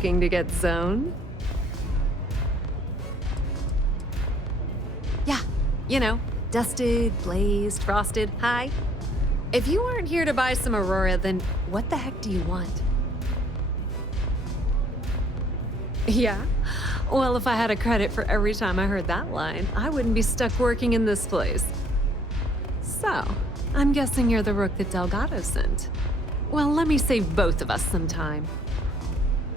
Looking to get zoned? Yeah, you know, dusted, blazed, frosted, high. If you aren't here to buy some Aurora, then what the heck do you want? Yeah? Well, if I had a credit for every time I heard that line, I wouldn't be stuck working in this place. So, I'm guessing you're the rook that Delgado sent. Well, let me save both of us some time.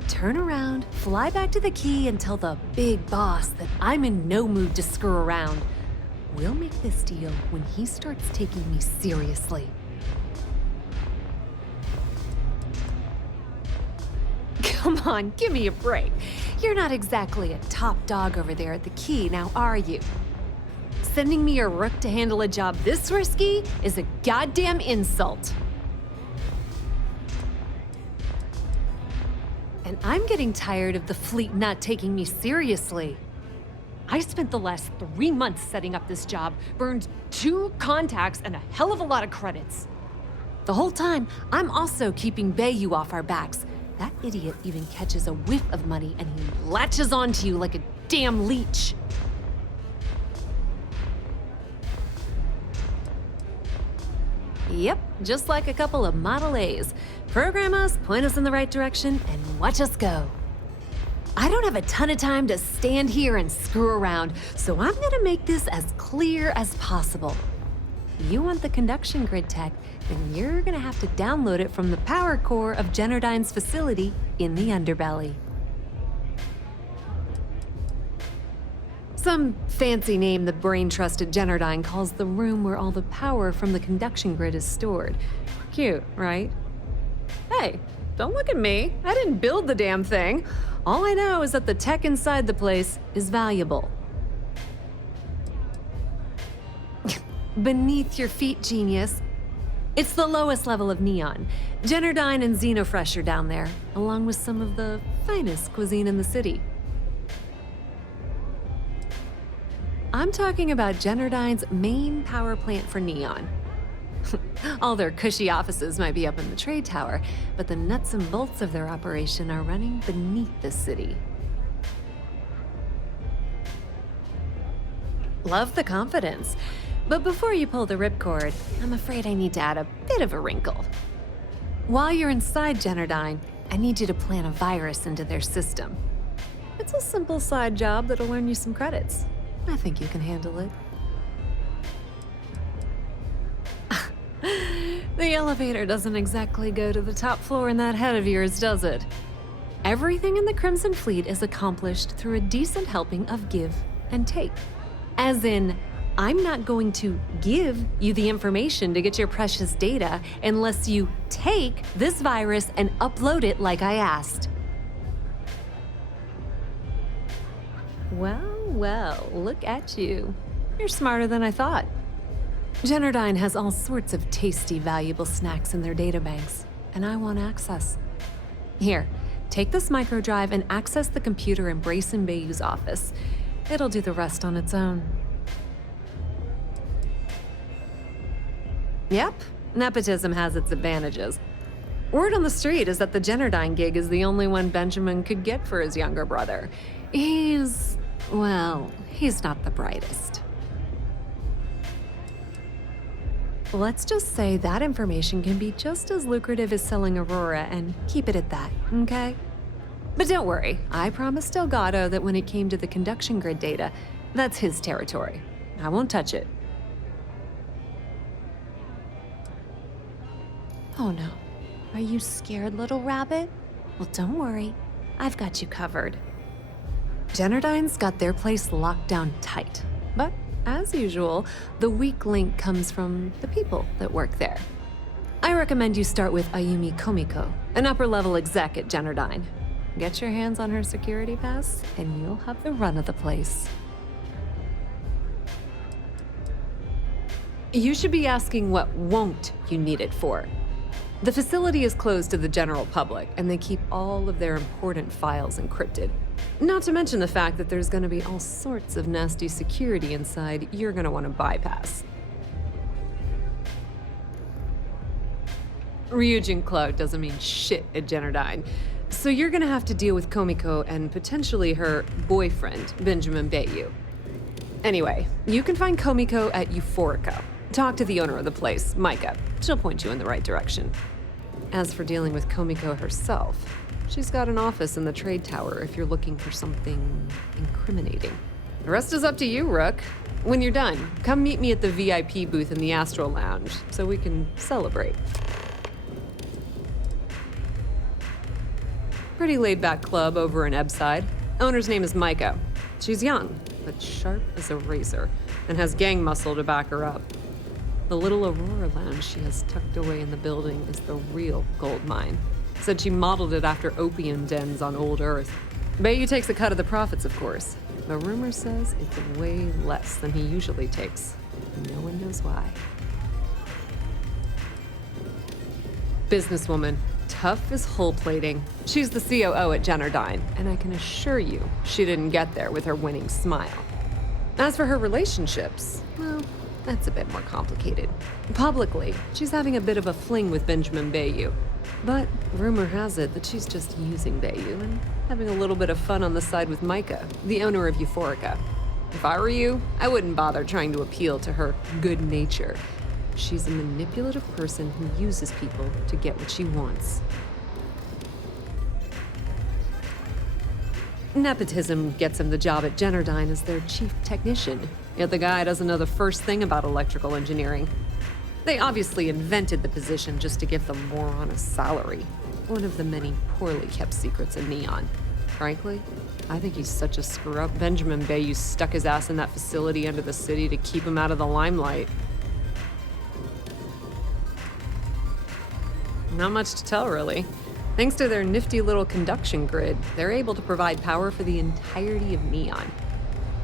Turn around, fly back to the key, and tell the big boss that I'm in no mood to screw around. We'll make this deal when he starts taking me seriously. Come on, give me a break. You're not exactly a top dog over there at the key, now are you? Sending me a rook to handle a job this risky is a goddamn insult. And I'm getting tired of the fleet not taking me seriously. I spent the last 3 months setting up this job, burned 2 contacts and a hell of a lot of credits. The whole time, I'm also keeping Bayou off our backs. That idiot even catches a whiff of money and he latches onto you like a damn leech. Yep, just like a couple of Model A's. Program us, point us in the right direction, and watch us go. I don't have a ton of time to stand here and screw around, so I'm gonna make this as clear as possible. You want the conduction grid tech, then you're gonna have to download it from the power core of Generdyne's facility in the underbelly. Some fancy name the brain-trusted Generdyne calls the room where all the power from the conduction grid is stored. Cute, right? Hey, don't look at me. I didn't build the damn thing. All I know is that the tech inside the place is valuable. Beneath your feet, genius. It's the lowest level of Neon. Generdyne and Xenofresh are down there, along with some of the finest cuisine in the city. I'm talking about Generdyne's main power plant for Neon. All their cushy offices might be up in the trade tower, but the nuts and bolts of their operation are running beneath the city. Love the confidence. But before you pull the ripcord, I'm afraid I need to add a bit of a wrinkle. While you're inside Generdyne, I need you to plant a virus into their system. It's a simple side job that'll earn you some credits. I think you can handle it. The elevator doesn't exactly go to the top floor in that head of yours, does it? Everything in the Crimson Fleet is accomplished through a decent helping of give and take. As in, I'm not going to give you the information to get your precious data unless you take this virus and upload it like I asked. Well, look at you. You're smarter than I thought. Generdyne has all sorts of tasty, valuable snacks in their databanks, and I want access. Here, take this microdrive and access the computer in Brayson Bayou's office. It'll do the rest on its own. Yep, nepotism has its advantages. Word on the street is that the Generdyne gig is the only one Benjamin could get for his younger brother. He's not the brightest. Let's just say that information can be just as lucrative as selling Aurora and keep it at that, okay? But don't worry, I promised Delgado that when it came to the conduction grid data, that's his territory. I won't touch it. Oh no, are you scared, little rabbit? Well, don't worry, I've got you covered. Generdyne's got their place locked down tight, but as usual, the weak link comes from the people that work there. I recommend you start with Ayumi Komiko, an upper-level exec at Generdyne. Get your hands on her security pass, and you'll have the run of the place. You should be asking what won't you need it for. The facility is closed to the general public, and they keep all of their important files encrypted. Not to mention the fact that there's going to be all sorts of nasty security inside you're going to want to bypass. Ryujin Cloak doesn't mean shit at Generdyne, So you're gonna have to deal with Komiko and potentially her boyfriend, Benjamin Bayou. Anyway, you can find Komiko at Euphorica. Talk to the owner of the place, Micah. She'll point you in the right direction. As for dealing with Komiko herself, she's got an office in the trade tower if you're looking for something incriminating. The rest is up to you, Rook. When you're done, come meet me at the VIP booth in the Astral Lounge so we can celebrate. Pretty laid-back club over in Ebbside. Owner's name is Micah. She's young, but sharp as a razor, and has gang muscle to back her up. The little Aurora Lounge she has tucked away in the building is the real gold mine. Said she modeled it after opium dens on old Earth. Bayou takes a cut of the profits, of course. The rumor says it's way less than he usually takes. No one knows why. Businesswoman. Tough as hull plating. She's the COO at Jennerdyne, and I can assure you she didn't get there with her winning smile. As for her relationships, well, that's a bit more complicated. Publicly, she's having a bit of a fling with Benjamin Bayou. But rumor has it that she's just using Bayou and having a little bit of fun on the side with Micah, the owner of Euphorica. If I were you, I wouldn't bother trying to appeal to her good nature. She's a manipulative person who uses people to get what she wants. Nepotism gets him the job at Jennerdyne as their chief technician, yet the guy doesn't know the first thing about electrical engineering. They obviously invented the position just to give them more on a salary. One of the many poorly kept secrets in Neon. Frankly, I think he's such a screw-up. Benjamin Bayou stuck his ass in that facility under the city to keep him out of the limelight. Not much to tell, really. Thanks to their nifty little conduction grid, they're able to provide power for the entirety of Neon.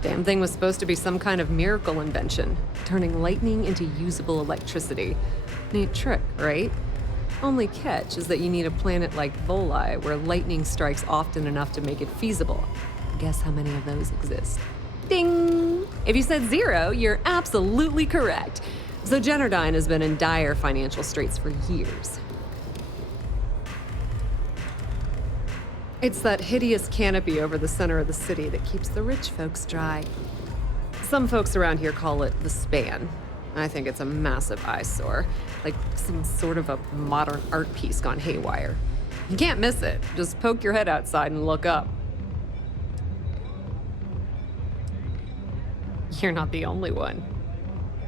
Damn thing was supposed to be some kind of miracle invention, turning lightning into usable electricity. Neat trick, right? Only catch is that you need a planet like Voli, where lightning strikes often enough to make it feasible. Guess how many of those exist? Ding! If you said 0, you're absolutely correct. So Jennerdyne has been in dire financial straits for years. It's that hideous canopy over the center of the city that keeps the rich folks dry. Some folks around here call it the span. I think it's a massive eyesore, like some sort of a modern art piece gone haywire. You can't miss it. Just poke your head outside and look up. You're not the only one.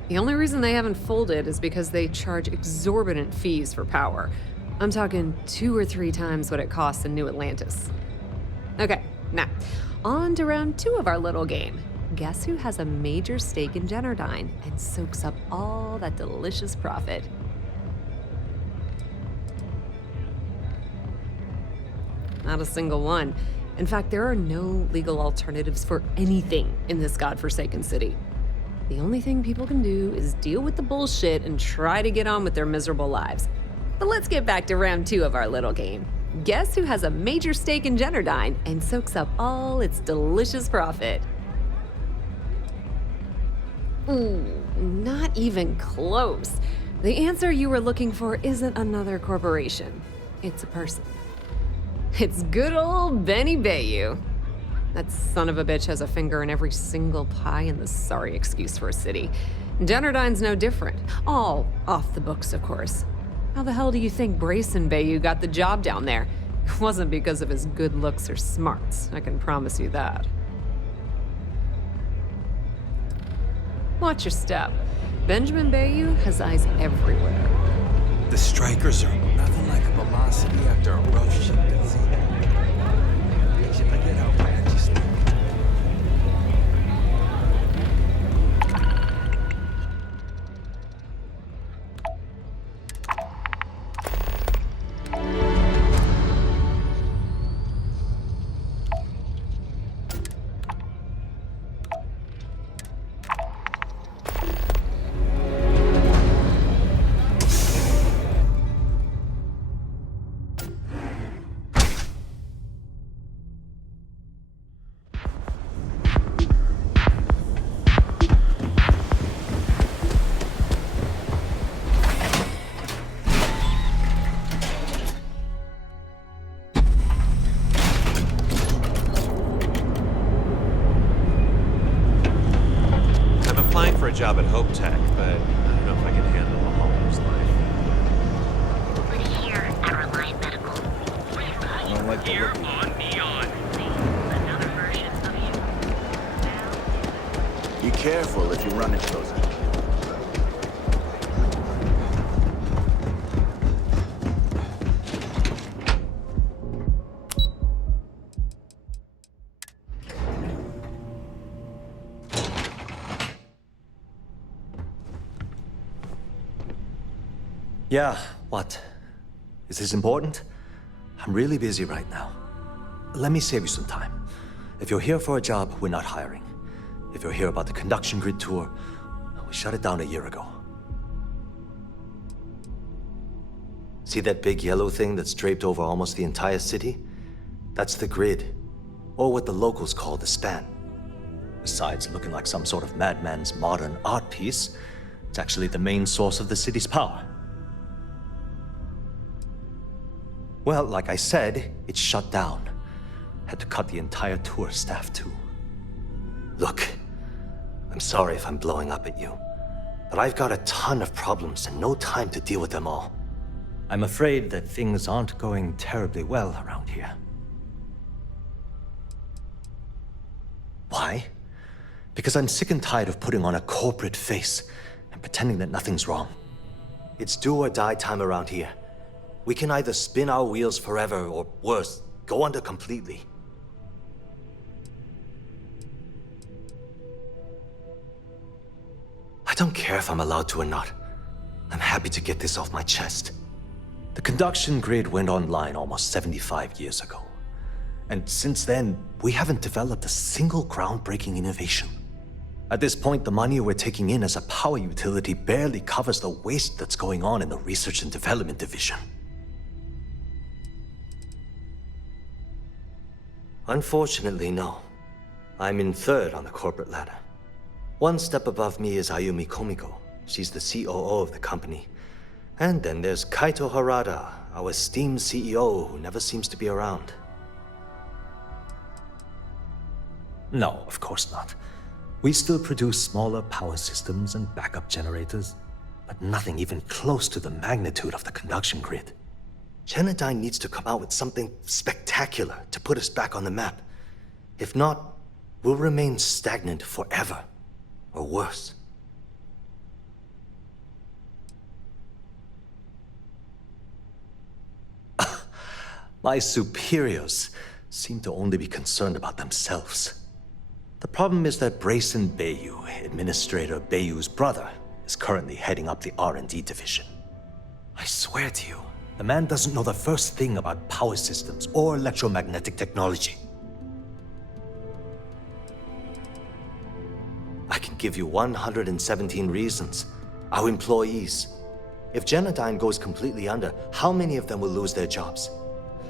The only reason they haven't folded is because they charge exorbitant fees for power. I'm talking 2 or 3 times what it costs in New Atlantis. Okay, now, on to round 2 of our little game. Guess who has a major stake in Jennerdyne and soaks up all that delicious profit? Not a single one. In fact, there are no legal alternatives for anything in this godforsaken city. The only thing people can do is deal with the bullshit and try to get on with their miserable lives. But let's get back to round 2 of our little game. Guess who has a major stake in Jennerdyne and soaks up all its delicious profit? Not even close. The answer you were looking for isn't another corporation. It's a person. It's good old Benny Bayou. That son of a bitch has a finger in every single pie and the sorry excuse for a city. Jennerdyne's no different. All off the books, of course. How the hell do you think Brayson Bayou got the job down there? It wasn't because of his good looks or smarts, I can promise you that. Watch your step. Benjamin Bayou has eyes everywhere. The strikers are nothing like a velocity after a rough shift at sea. Get out, man. Just... for a job at Hope Tech, but I don't know if I can handle a homeless life. But here at Reliant Medical, we've got you like the here look of on Neon. Another version of you. Be careful if you run into those. Yeah, what? Is this important? I'm really busy right now. Let me save you some time. If you're here for a job, we're not hiring. If you're here about the conduction grid tour, we shut it down a year ago. See that big yellow thing that's draped over almost the entire city? That's the grid, or what the locals call the span. Besides looking like some sort of madman's modern art piece, it's actually the main source of the city's power. Well, like I said, it's shut down. Had to cut the entire tour staff too. Look, I'm sorry if I'm blowing up at you, but I've got a ton of problems and no time to deal with them all. I'm afraid that things aren't going terribly well around here. Why? Because I'm sick and tired of putting on a corporate face and pretending that nothing's wrong. It's do or die time around here. We can either spin our wheels forever or, worse, go under completely. I don't care if I'm allowed to or not. I'm happy to get this off my chest. The conduction grid went online almost 75 years ago. And since then, we haven't developed a single groundbreaking innovation. At this point, the money we're taking in as a power utility barely covers the waste that's going on in the research and development division. Unfortunately, no. I'm in third on the corporate ladder. One step above me is Ayumi Komiko. She's the COO of the company. And then there's Kaito Harada, our esteemed CEO who never seems to be around. No, of course not. We still produce smaller power systems and backup generators, but nothing even close to the magnitude of the conduction grid. Genodyne needs to come out with something spectacular to put us back on the map. If not, we'll remain stagnant forever, or worse. My superiors seem to only be concerned about themselves. The problem is that Brayson Bayou, Administrator Bayou's brother, is currently heading up the R&D division. I swear to you, the man doesn't know the first thing about power systems or electromagnetic technology. I can give you 117 reasons. Our employees. If Genodyne goes completely under, how many of them will lose their jobs?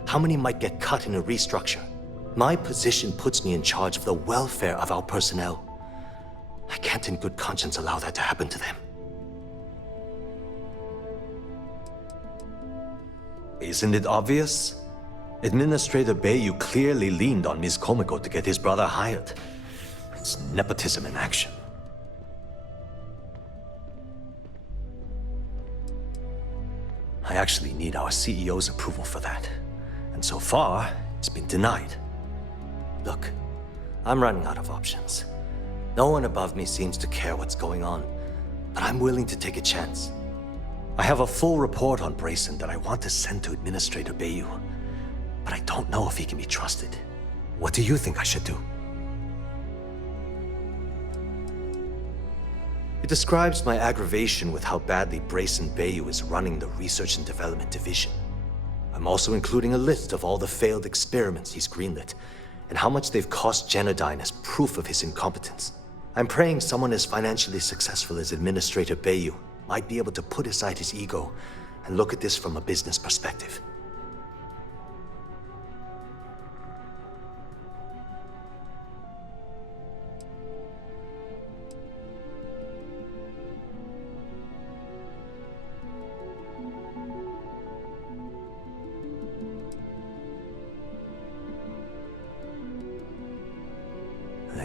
How many might get cut in a restructure? My position puts me in charge of the welfare of our personnel. I can't in good conscience allow that to happen to them. Isn't it obvious? Administrator Bayou clearly leaned on Ms. Komiko to get his brother hired. It's nepotism in action. I actually need our CEO's approval for that. And so far, it's been denied. Look, I'm running out of options. No one above me seems to care what's going on, but I'm willing to take a chance. I have a full report on Brayson that I want to send to Administrator Bayou, but I don't know if he can be trusted. What do you think I should do? It describes my aggravation with how badly Brayson Bayou is running the Research and Development Division. I'm also including a list of all the failed experiments he's greenlit, and how much they've cost Genodyne as proof of his incompetence. I'm praying someone as financially successful as Administrator Bayou might be able to put aside his ego and look at this from a business perspective.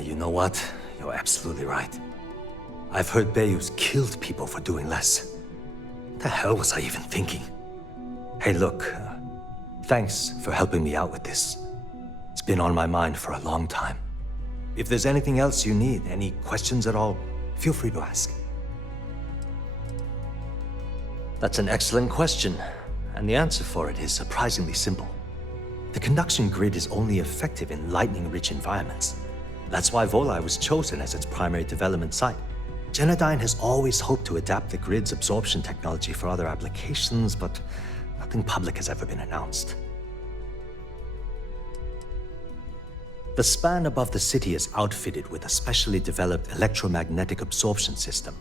You know what? You're absolutely right. I've heard Bayou's killed people for doing less. The hell was I even thinking? Hey, look, thanks for helping me out with this. It's been on my mind for a long time. If there's anything else you need, any questions at all, feel free to ask. That's an excellent question, and the answer for it is surprisingly simple. The conduction grid is only effective in lightning-rich environments. That's why Volai was chosen as its primary development site. Genodyne has always hoped to adapt the grid's absorption technology for other applications, but nothing public has ever been announced. The span above the city is outfitted with a specially developed electromagnetic absorption system.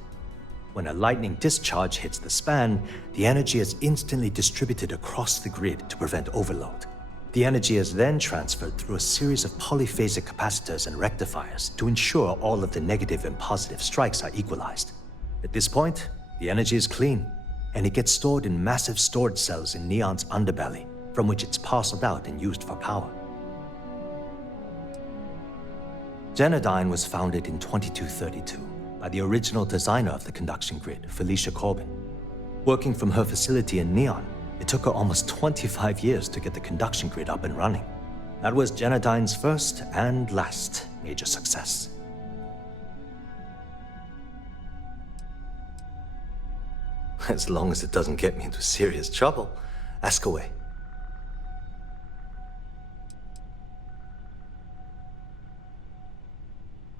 When a lightning discharge hits the span, the energy is instantly distributed across the grid to prevent overload. The energy is then transferred through a series of polyphasic capacitors and rectifiers to ensure all of the negative and positive strikes are equalized. At this point, the energy is clean, and it gets stored in massive storage cells in Neon's underbelly, from which it's parceled out and used for power. Genodyne was founded in 2232 by the original designer of the conduction grid, Felicia Corbin. Working from her facility in Neon, it took her almost 25 years to get the conduction grid up and running. That was Genodyne's first and last major success. As long as it doesn't get me into serious trouble, ask away.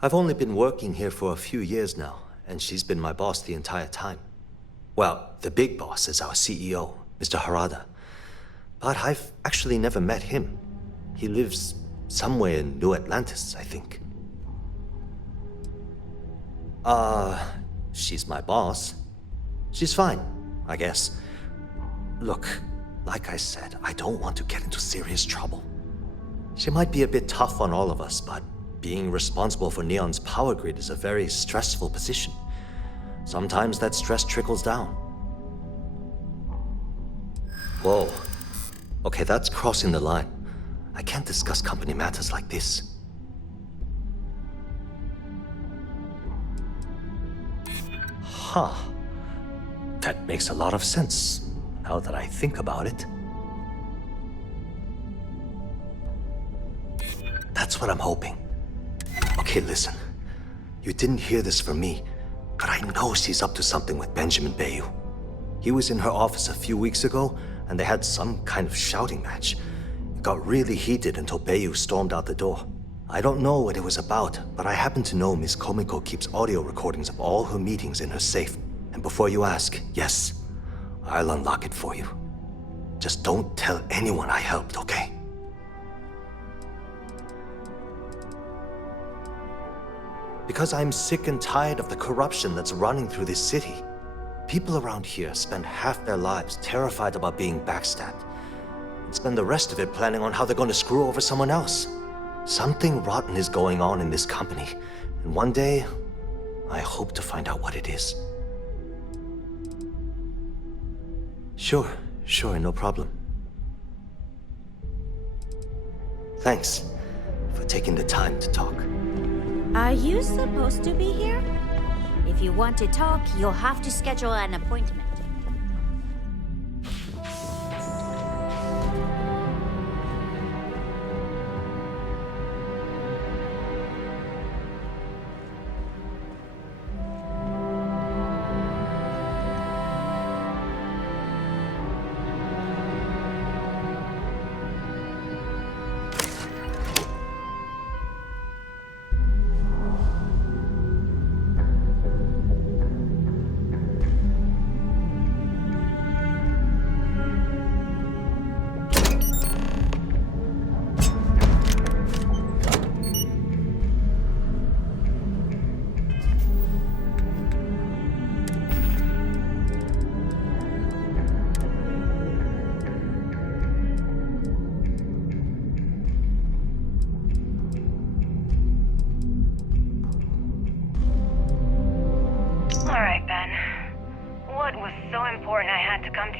I've only been working here for a few years now, and she's been my boss the entire time. Well, the big boss is our CEO, Mr. Harada. But I've actually never met him. He lives somewhere in New Atlantis, I think. She's my boss. She's fine, I guess. Look, like I said, I don't want to get into serious trouble. She might be a bit tough on all of us, but being responsible for Neon's power grid is a very stressful position. Sometimes that stress trickles down. Whoa. Okay, that's crossing the line. I can't discuss company matters like this. Huh. That makes a lot of sense, now that I think about it. That's what I'm hoping. Okay, listen. You didn't hear this from me, but I know she's up to something with Benjamin Bayou. He was in her office a few weeks ago, and they had some kind of shouting match. It got really heated until Bayou stormed out the door. I don't know what it was about, but I happen to know Miss Komiko keeps audio recordings of all her meetings in her safe. And before you ask, yes, I'll unlock it for you. Just don't tell anyone I helped, okay? Because I'm sick and tired of the corruption that's running through this city. People around here spend half their lives terrified about being backstabbed, and spend the rest of it planning on how they're going to screw over someone else. Something rotten is going on in this company, and one day, I hope to find out what it is. Sure, no problem. Thanks for taking the time to talk. Are you supposed to be here? If you want to talk, you'll have to schedule an appointment.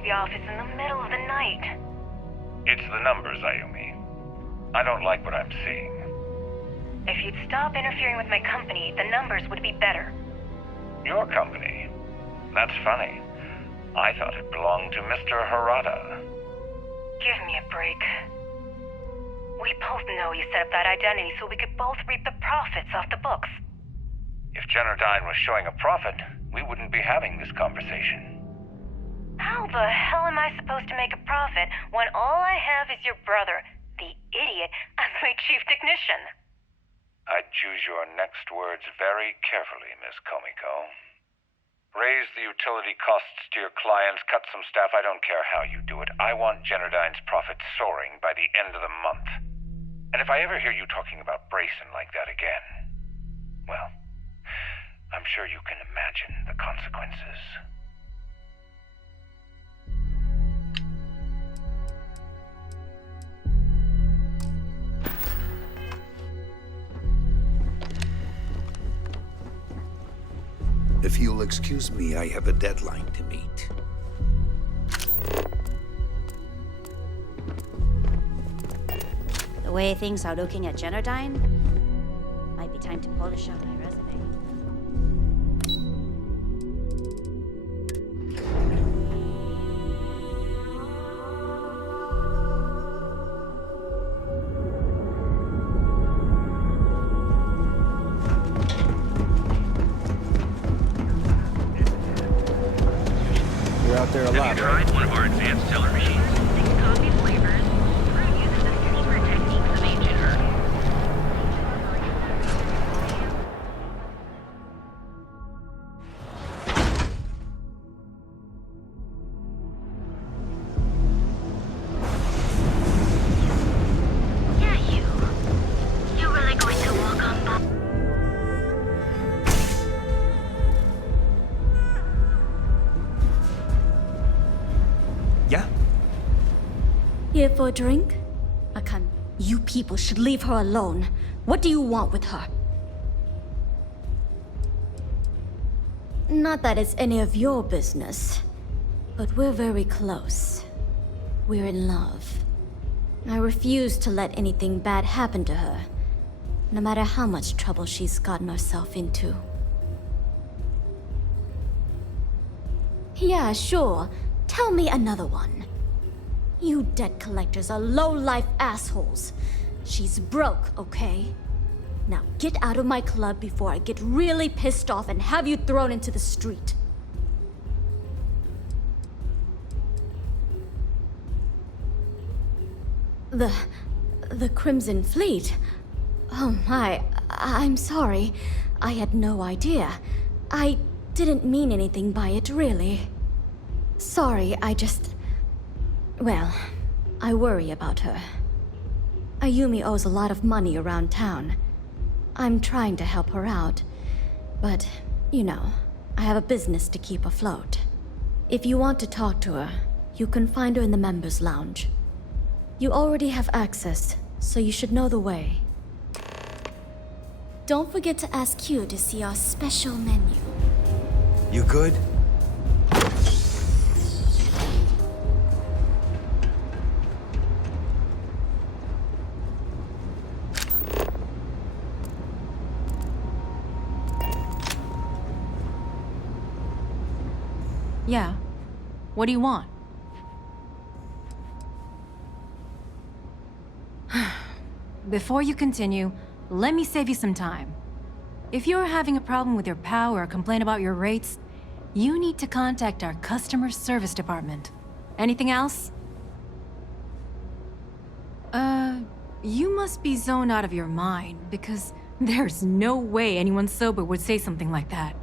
the office in the middle of the night. It's the numbers, Ayumi. I don't like what I'm seeing. If you'd stop interfering with my company, the numbers would be better. Your company? That's funny. I thought it belonged to Mr. Harada. Give me a break. We both know you set up that identity so we could both reap the profits off the books. If Generdyne was showing a profit, we wouldn't be having this conversation. How the hell am I supposed to make a profit when all I have is your brother, the idiot, as my chief technician? I'd choose your next words very carefully, Miss Komiko. Raise the utility costs to your clients, cut some staff, I don't care how you do it. I want Generdyne's profits soaring by the end of the month. And if I ever hear you talking about Brayson like that again, well, I'm sure you can imagine the consequences. If you'll excuse me, I have a deadline to meet. The way things are looking at Generdyne, might be time to polish up my resume. You're out there a lot, right? One of our advanced teller machines. Coffee flavors. Fruit uses the secret techniques of ancient herbs. Yeah, you really going to walk on by? Yeah? Here for a drink? Akan, you people should leave her alone. What do you want with her? Not that it's any of your business, but we're very close. We're in love. I refuse to let anything bad happen to her, no matter how much trouble she's gotten herself into. Yeah, sure. Tell me another one. You debt collectors are low-life assholes. She's broke, okay? Now get out of my club before I get really pissed off and have you thrown into the street. The Crimson Fleet? Oh my, I'm sorry. I had no idea. I didn't mean anything by it, really. Sorry, well, I worry about her. Ayumi owes a lot of money around town. I'm trying to help her out, but, you know, I have a business to keep afloat. If you want to talk to her, you can find her in the members' lounge. You already have access, so you should know the way. Don't forget to ask Q to see our special menu. You good? Yeah. What do you want? Before you continue, let me save you some time. If you're having a problem with your POW or a complaint about your rates, you need to contact our customer service department. Anything else? You must be zoned out of your mind, because there's no way anyone sober would say something like that.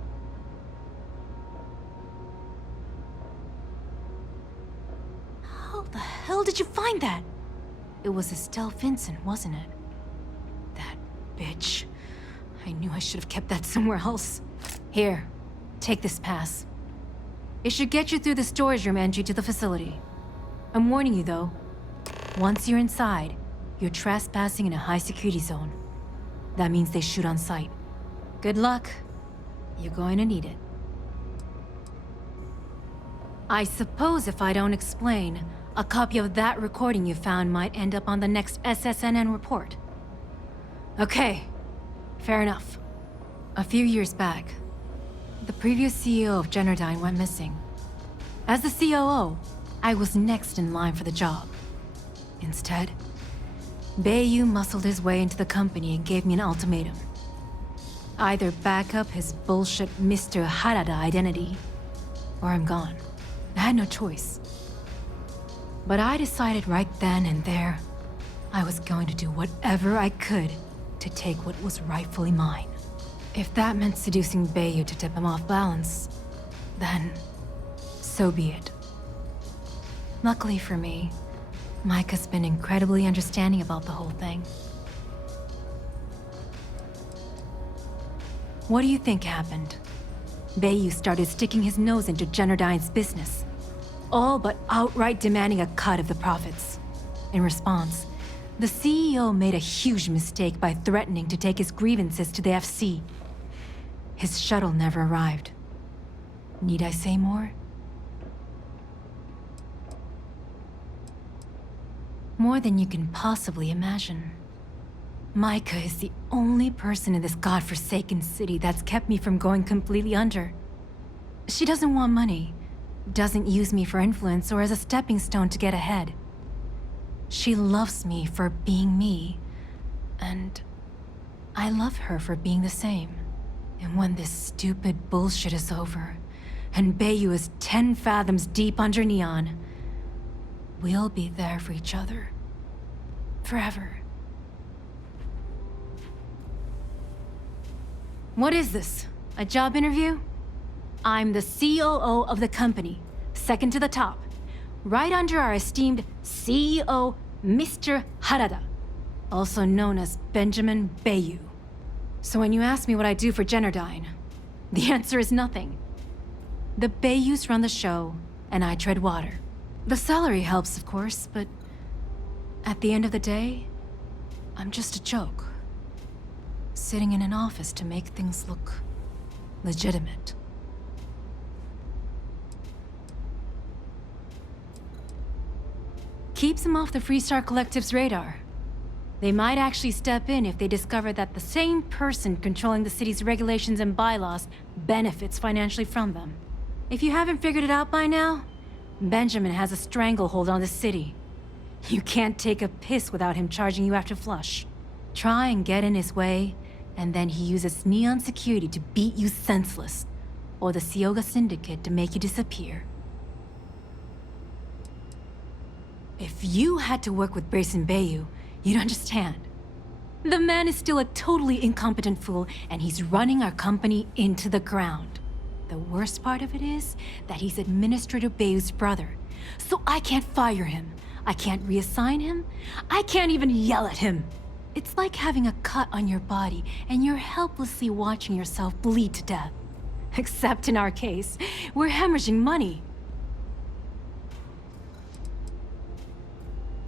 How the hell did you find that? It was Estelle Vincent, wasn't it? That bitch. I knew I should have kept that somewhere else. Here, take this pass. It should get you through the storage room entry to the facility. I'm warning you, though. Once you're inside, you're trespassing in a high-security zone. That means they shoot on sight. Good luck. You're going to need it. I suppose if I don't explain, a copy of that recording you found might end up on the next SSNN report. Okay, fair enough. A few years back, The previous CEO of Generdyne went missing. As the COO, I was next in line for the job. Instead, Bayou muscled his way into the company and gave me an ultimatum. Either back up his bullshit Mr. Harada identity, or I'm gone. I had no choice. But I decided right then and there, I was going to do whatever I could to take what was rightfully mine. If that meant seducing Bayou to tip him off balance, then so be it. Luckily for me, Mike has been incredibly understanding about the whole thing. What do you think happened? Bayou started sticking his nose into Generdyne's business, all but outright demanding a cut of the profits. In response, the CEO made a huge mistake by threatening to take his grievances to the FC. His shuttle never arrived. Need I say more? More than you can possibly imagine. Micah is the only person in this godforsaken city that's kept me from going completely under. She doesn't want money, doesn't use me for influence or as a stepping stone to get ahead. She loves me for being me, and I love her for being the same. And when this stupid bullshit is over, and Bayou is 10 fathoms deep under Neon, we'll be there for each other. Forever. What is this? A job interview? I'm the COO of the company, second to the top, right under our esteemed CEO, Mr. Harada, also known as Benjamin Bayou. So when you ask me what I do for Generdyne, the answer is nothing. The Bayous run the show, and I tread water. The salary helps, of course, but at the end of the day, I'm just a joke. Sitting in an office to make things look legitimate. Keeps him off the Freestar Collective's radar. They might actually step in if they discover that the same person controlling the city's regulations and bylaws benefits financially from them. If you haven't figured it out by now, Benjamin has a stranglehold on the city. You can't take a piss without him charging you after flush. Try and get in his way, and then he uses Neon security to beat you senseless, or the Sioga Syndicate to make you disappear. If you had to work with Grayson Bayou, you'd understand. The man is still a totally incompetent fool, and he's running our company into the ground. The worst part of it is that he's Administrator Bayou's brother, so I can't fire him. I can't reassign him. I can't even yell at him. It's like having a cut on your body and you're helplessly watching yourself bleed to death. Except in our case, we're hemorrhaging money.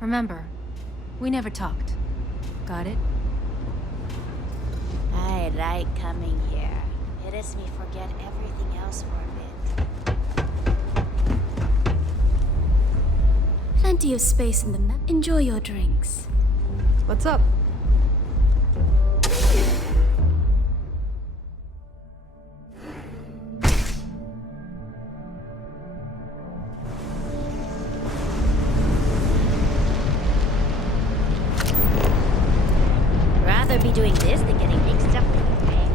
Remember, we never talked. Got it? I like coming here. It lets me forget everything else for a bit. Plenty of space in the map. Enjoy your drinks. What's up? Rather be doing this than getting mixed up with you, eh?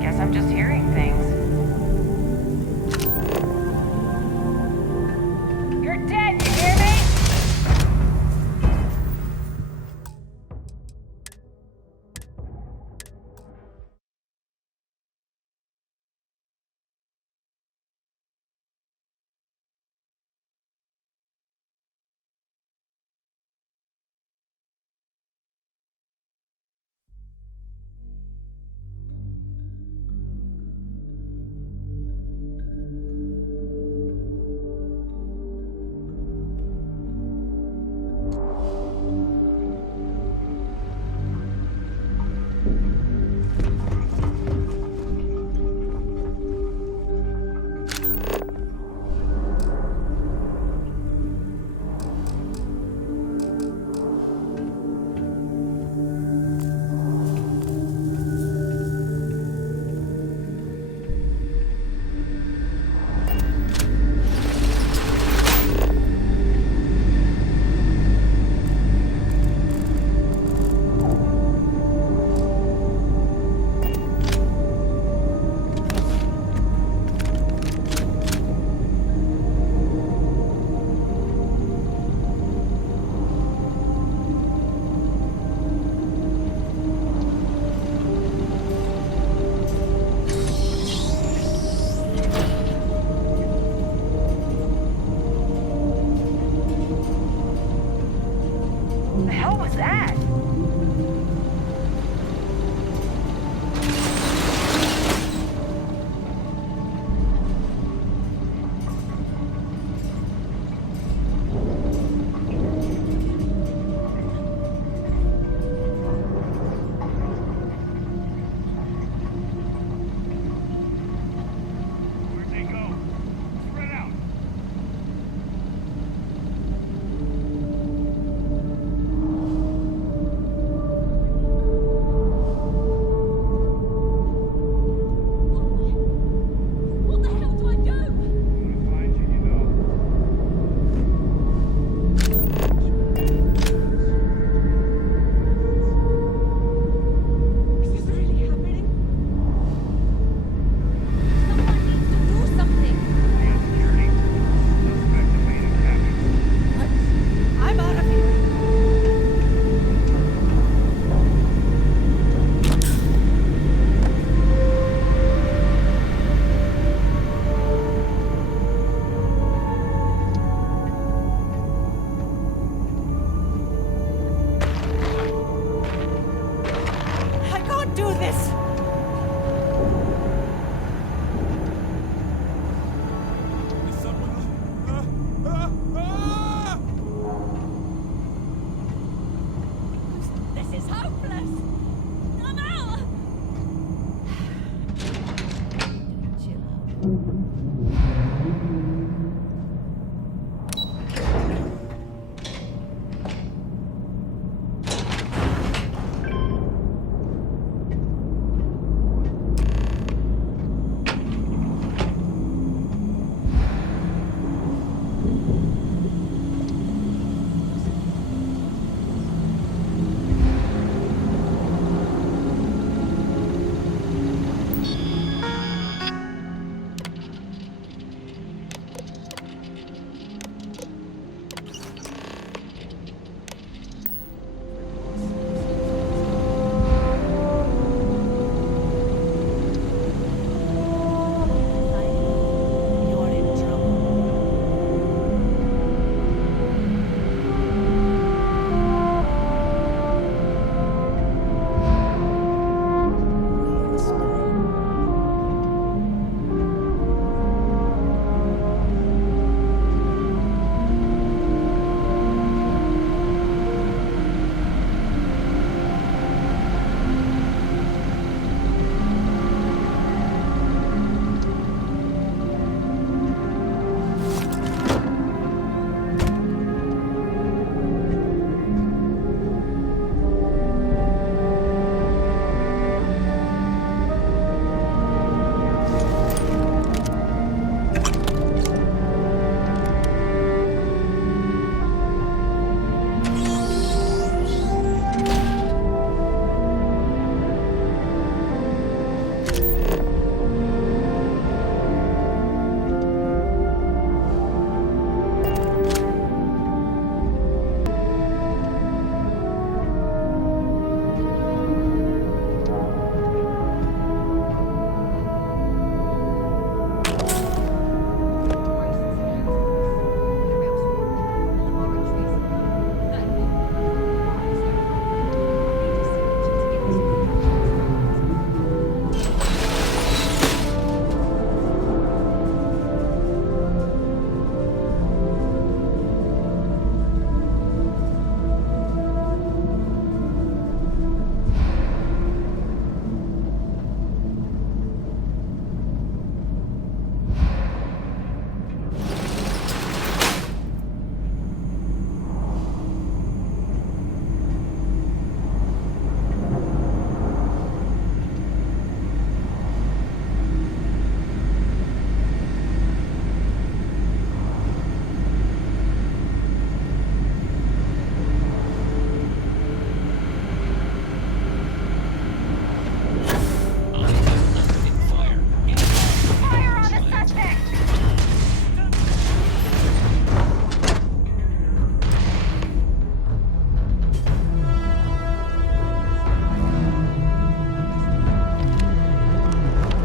Guess I'm just hearing things. You're dead, you hear me?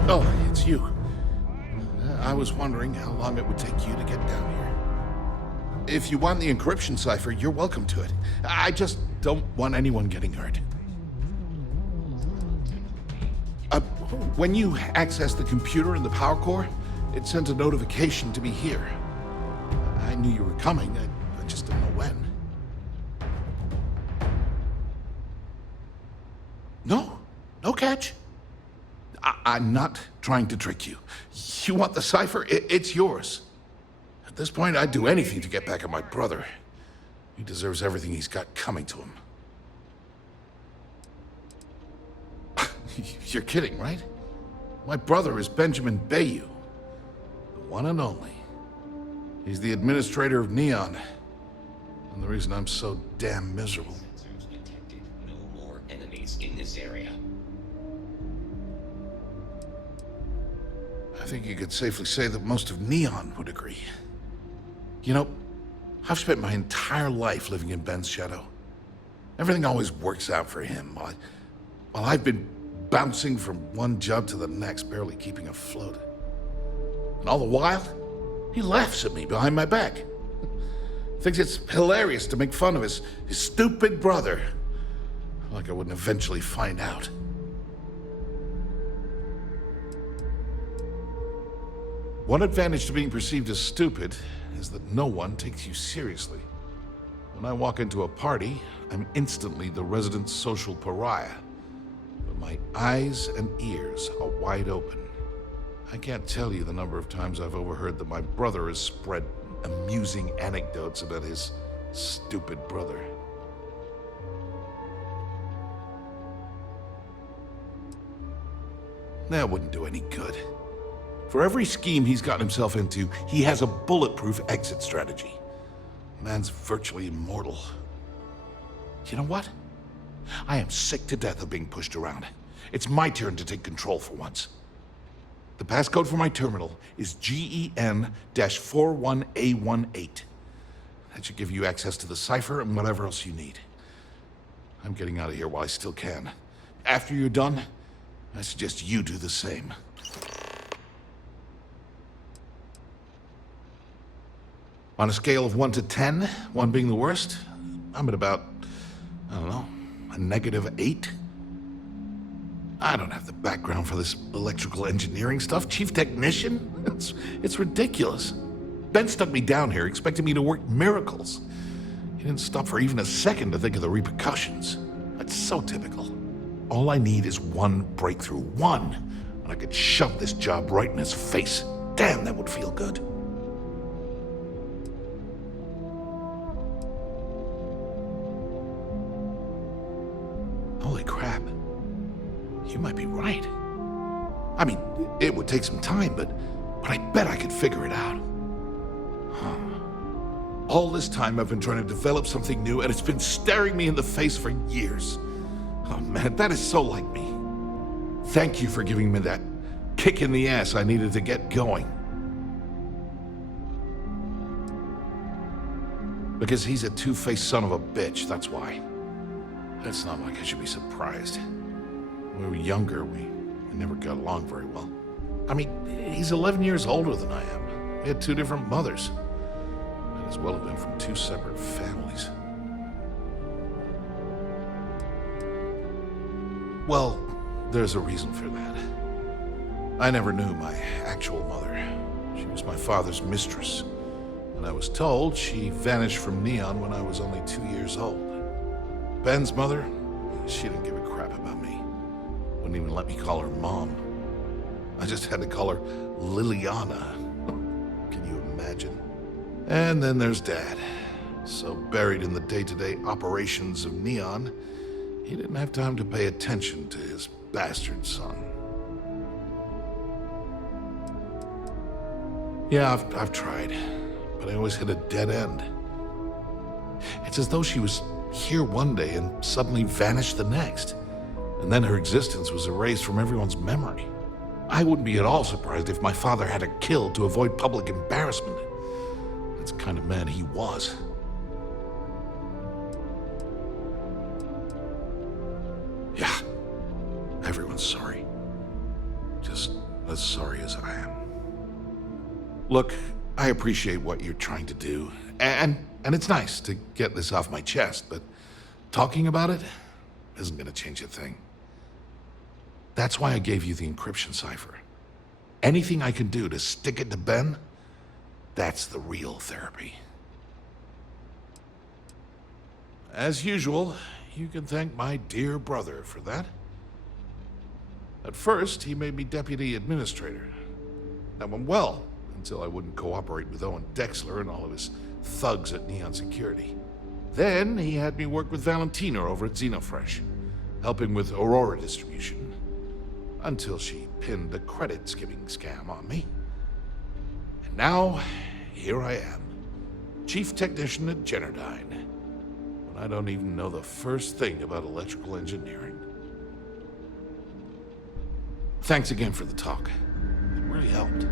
Oh, it's you. I was wondering how long it would take you to get down here. If you want the encryption cipher, you're welcome to it. I just don't want anyone getting hurt. When you access the computer in the power core, it sent a notification to me here. I knew you were coming, I just didn't know when. No catch. I'm not trying to trick you. You want the cipher? It's yours. At this point, I'd do anything to get back at my brother. He deserves everything he's got coming to him. You're kidding, right? My brother is Benjamin Bayou, the one and only. He's the administrator of Neon, and the reason I'm so damn miserable. Sensors detected. No more enemies in this area. I think you could safely say that most of Neon would agree. You know, I've spent my entire life living in Ben's shadow. Everything always works out for him, while I've been bouncing from one job to the next, barely keeping afloat. And all the while, he laughs at me behind my back. Thinks it's hilarious to make fun of his stupid brother. Like I wouldn't eventually find out. One advantage to being perceived as stupid is that no one takes you seriously. When I walk into a party, I'm instantly the resident social pariah. But my eyes and ears are wide open. I can't tell you the number of times I've overheard that my brother has spread amusing anecdotes about his stupid brother. That wouldn't do any good. For every scheme he's gotten himself into, he has a bulletproof exit strategy. Man's virtually immortal. You know what? I am sick to death of being pushed around. It's my turn to take control for once. The passcode for my terminal is GEN-41A18. That should give you access to the cipher and whatever else you need. I'm getting out of here while I still can. After you're done, I suggest you do the same. On a scale of 1 to 10, 1 being the worst, I'm at about, I don't know, a -8. I don't have the background for this electrical engineering stuff. Chief technician? It's ridiculous. Ben stuck me down here expecting me to work miracles. He didn't stop for even a second to think of the repercussions. That's so typical. All I need is one breakthrough. One. And I could shove this job right in his face. Damn, that would feel good. Holy crap. You might be right. I mean, it would take some time, but I bet I could figure it out. All this time I've been trying to develop something new, and it's been staring me in the face for years. Oh man, that is so like me. Thank you for giving me that kick in the ass I needed to get going. Because he's a two-faced son of a bitch, that's why. It's not like I should be surprised. When we were younger, we never got along very well. I mean, he's 11 years older than I am. We had 2 different mothers. Might as well have been from 2 separate families. Well, there's a reason for that. I never knew my actual mother. She was my father's mistress. And I was told she vanished from Neon when I was only 2 years old. Ben's mother, she didn't give a crap about me. Wouldn't even let me call her Mom. I just had to call her Liliana. Can you imagine? And then there's Dad. So buried in the day-to-day operations of Neon, he didn't have time to pay attention to his bastard son. Yeah, I've tried, but I always hit a dead end. It's as though she was here one day and suddenly vanished the next. And then her existence was erased from everyone's memory. I wouldn't be at all surprised if my father had her killed to avoid public embarrassment. That's the kind of man he was. Yeah, everyone's sorry. Just as sorry as I am. Look, I appreciate what you're trying to do, and it's nice to get this off my chest, but talking about it isn't gonna change a thing. That's why I gave you the encryption cipher. Anything I can do to stick it to Ben, that's the real therapy. As usual, you can thank my dear brother for that. At first, he made me deputy administrator. That went well, until I wouldn't cooperate with Owen Dexler and all of his thugs at Neon Security. Then he had me work with Valentina over at Xenofresh, helping with Aurora distribution, until she pinned a credit skimming scam on me. And now, here I am, chief technician at Generdyne, when I don't even know the first thing about electrical engineering. Thanks again for the talk. It really helped.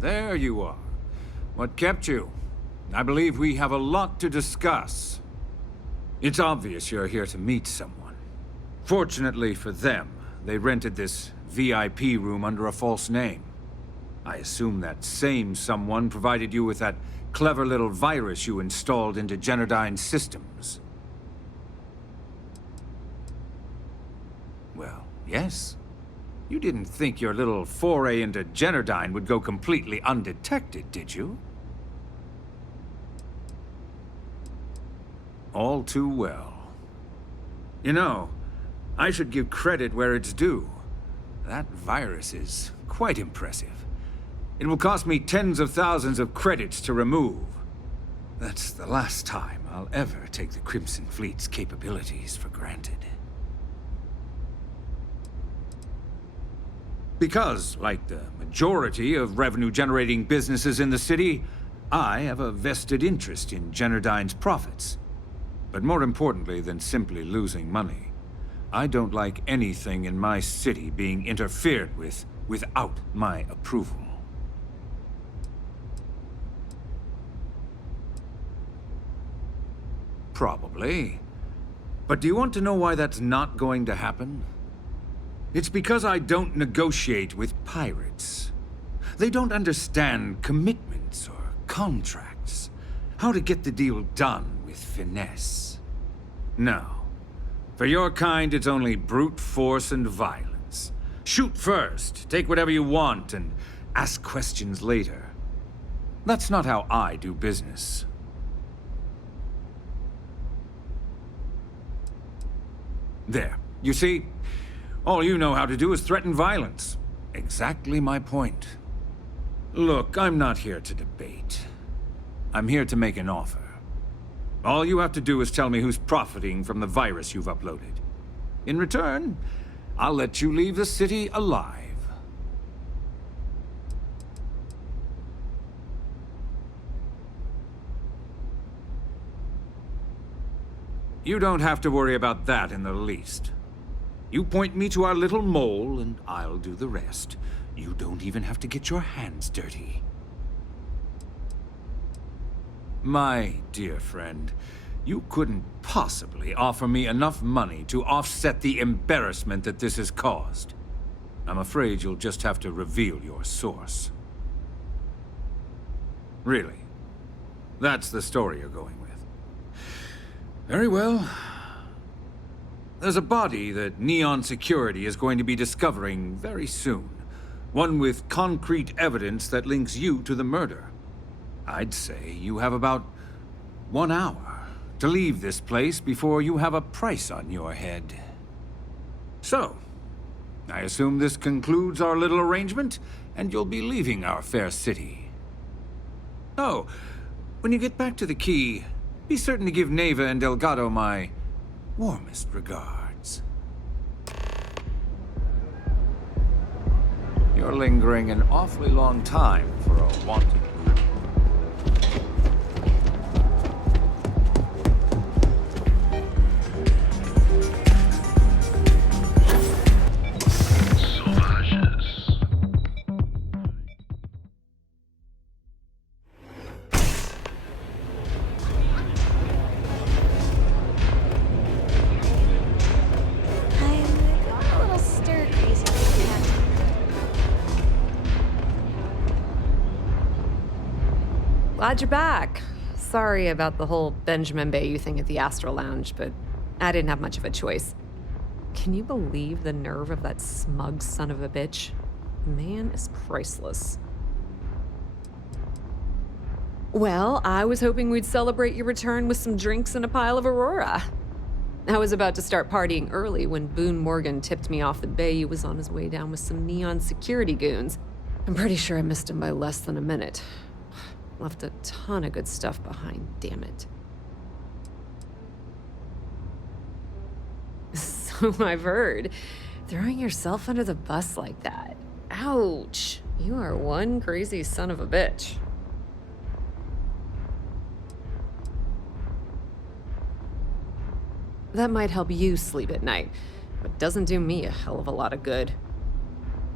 There you are. What kept you? I believe we have a lot to discuss. It's obvious you're here to meet someone. Fortunately for them, they rented this VIP room under a false name. I assume that same someone provided you with that clever little virus you installed into Generdyne's systems. Well, yes. You didn't think your little foray into Generdyne would go completely undetected, did you? All too well. You know, I should give credit where it's due. That virus is quite impressive. It will cost me tens of thousands of credits to remove. That's the last time I'll ever take the Crimson Fleet's capabilities for granted. Because, like the majority of revenue-generating businesses in the city, I have a vested interest in Generdyne's profits. But more importantly than simply losing money, I don't like anything in my city being interfered with without my approval. Probably. But do you want to know why that's not going to happen? It's because I don't negotiate with pirates. They don't understand commitments or contracts, how to get the deal done with finesse. No. For your kind, it's only brute force and violence. Shoot first, take whatever you want, and ask questions later. That's not how I do business. There. You see? All you know how to do is threaten violence. Exactly my point. Look, I'm not here to debate. I'm here to make an offer. All you have to do is tell me who's profiting from the virus you've uploaded. In return, I'll let you leave the city alive. You don't have to worry about that in the least. You point me to our little mole, and I'll do the rest. You don't even have to get your hands dirty. My dear friend, you couldn't possibly offer me enough money to offset the embarrassment that this has caused. I'm afraid you'll just have to reveal your source. Really? That's the story you're going with. Very well. There's a body that Neon Security is going to be discovering very soon. One with concrete evidence that links you to the murder. I'd say you have about 1 hour to leave this place before you have a price on your head. So, I assume this concludes our little arrangement, and you'll be leaving our fair city. Oh, when you get back to the key, be certain to give Neva and Delgado my warmest regards. You're lingering an awfully long time for a wanted woman. Glad you're back. Sorry about the whole Benjamin Bayou thing at the Astral Lounge, but I didn't have much of a choice. Can you believe the nerve of that smug son of a bitch? Man is priceless. Well, I was hoping we'd celebrate your return with some drinks and a pile of Aurora. I was about to start partying early when Boone Morgan tipped me off that Bayou was on his way down with some Neon Security goons. I'm pretty sure I missed him by less than a minute. Left a ton of good stuff behind, damn it. So I've heard. Throwing yourself under the bus like that. Ouch. You are one crazy son of a bitch. That might help you sleep at night, but doesn't do me a hell of a lot of good.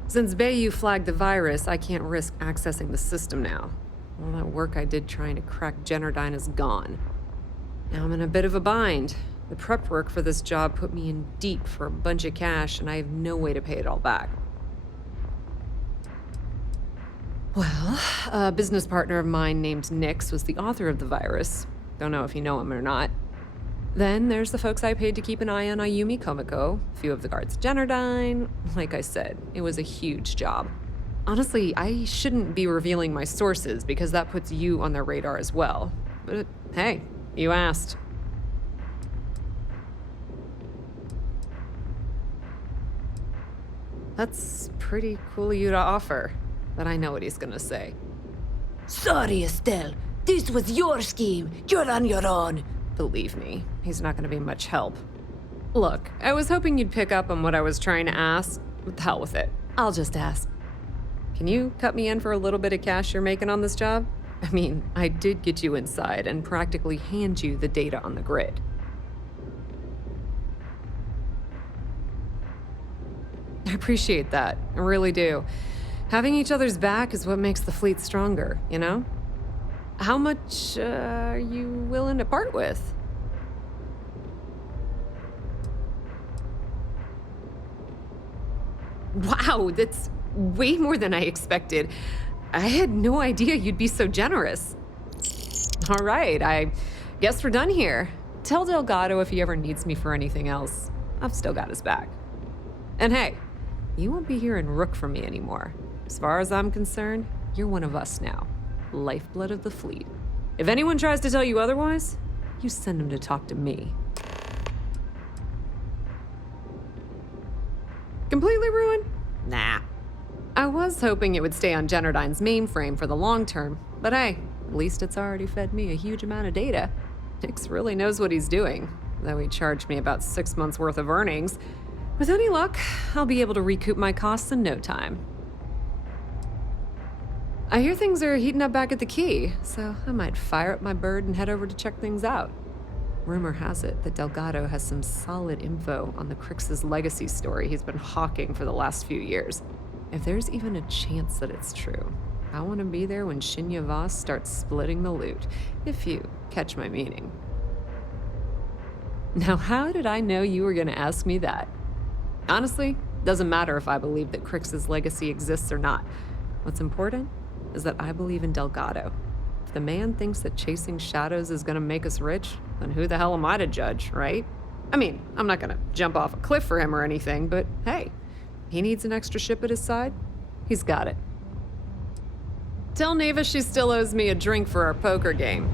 Since Bayou flagged the virus, I can't risk accessing the system now. All that work I did trying to crack Generdyne is gone. Now I'm in a bit of a bind. The prep work for this job put me in deep for a bunch of cash, and I have no way to pay it all back. Well, a business partner of mine named Nix was the author of the virus. Don't know if you know him or not. Then there's the folks I paid to keep an eye on Ayumi Komiko, a few of the guards at Generdyne. Like I said, it was a huge job. Honestly, I shouldn't be revealing my sources because that puts you on their radar as well. But hey, you asked. That's pretty cool of you to offer, but I know what he's gonna say. Sorry, Estelle. This was your scheme. You're on your own. Believe me, he's not gonna be much help. Look, I was hoping you'd pick up on what I was trying to ask. What the hell with it? I'll just ask. Can you cut me in for a little bit of cash you're making on this job? I mean, I did get you inside and practically hand you the data on the grid. I appreciate that. I really do. Having each other's back is what makes the fleet stronger, you know? How much are you willing to part with? Wow, that's way more than I expected. I had no idea you'd be so generous. All right, I guess we're done here. Tell Delgado if he ever needs me for anything else. I've still got his back. And hey, you won't be hearing Rook from me anymore. As far as I'm concerned, you're one of us now. Lifeblood of the fleet. If anyone tries to tell you otherwise, you send them to talk to me. Completely ruined? Nah. I was hoping it would stay on Generdyne's mainframe for the long term, but hey, at least it's already fed me a huge amount of data. Nix really knows what he's doing, though he charged me about 6 months worth of earnings. With any luck, I'll be able to recoup my costs in no time. I hear things are heating up back at the Key, so I might fire up my bird and head over to check things out. Rumor has it that Delgado has some solid info on the Crix's legacy story he's been hawking for the last few years. If there's even a chance that it's true, I want to be there when Shinya Voss starts splitting the loot, if you catch my meaning. Now, how did I know you were going to ask me that? Honestly, doesn't matter if I believe that Crix's legacy exists or not. What's important is that I believe in Delgado. If the man thinks that chasing shadows is going to make us rich, then who the hell am I to judge, right? I mean, I'm not going to jump off a cliff for him or anything, but hey, he needs an extra ship at his side, he's got it. Tell Neva she still owes me a drink for our poker game.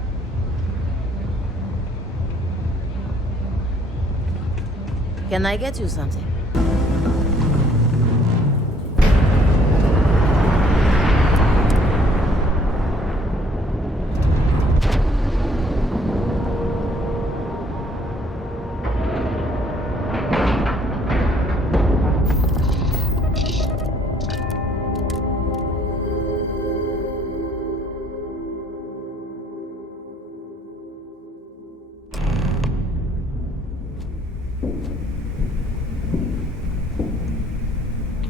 Can I get you something?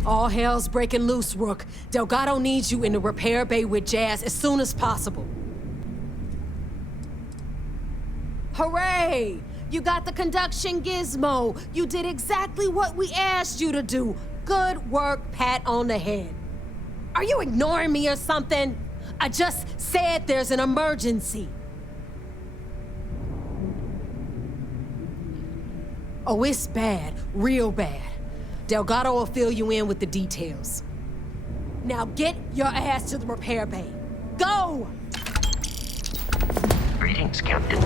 All hell's breaking loose, Rook. Delgado needs you in the repair bay with Jazz as soon as possible. Hooray! You got the conduction gizmo. You did exactly what we asked you to do. Good work, pat on the head. Are you ignoring me or something? I just said there's an emergency. Oh, it's bad, real bad. Delgado will fill you in with the details. Now get your ass to the repair bay. Go! Greetings, Captain.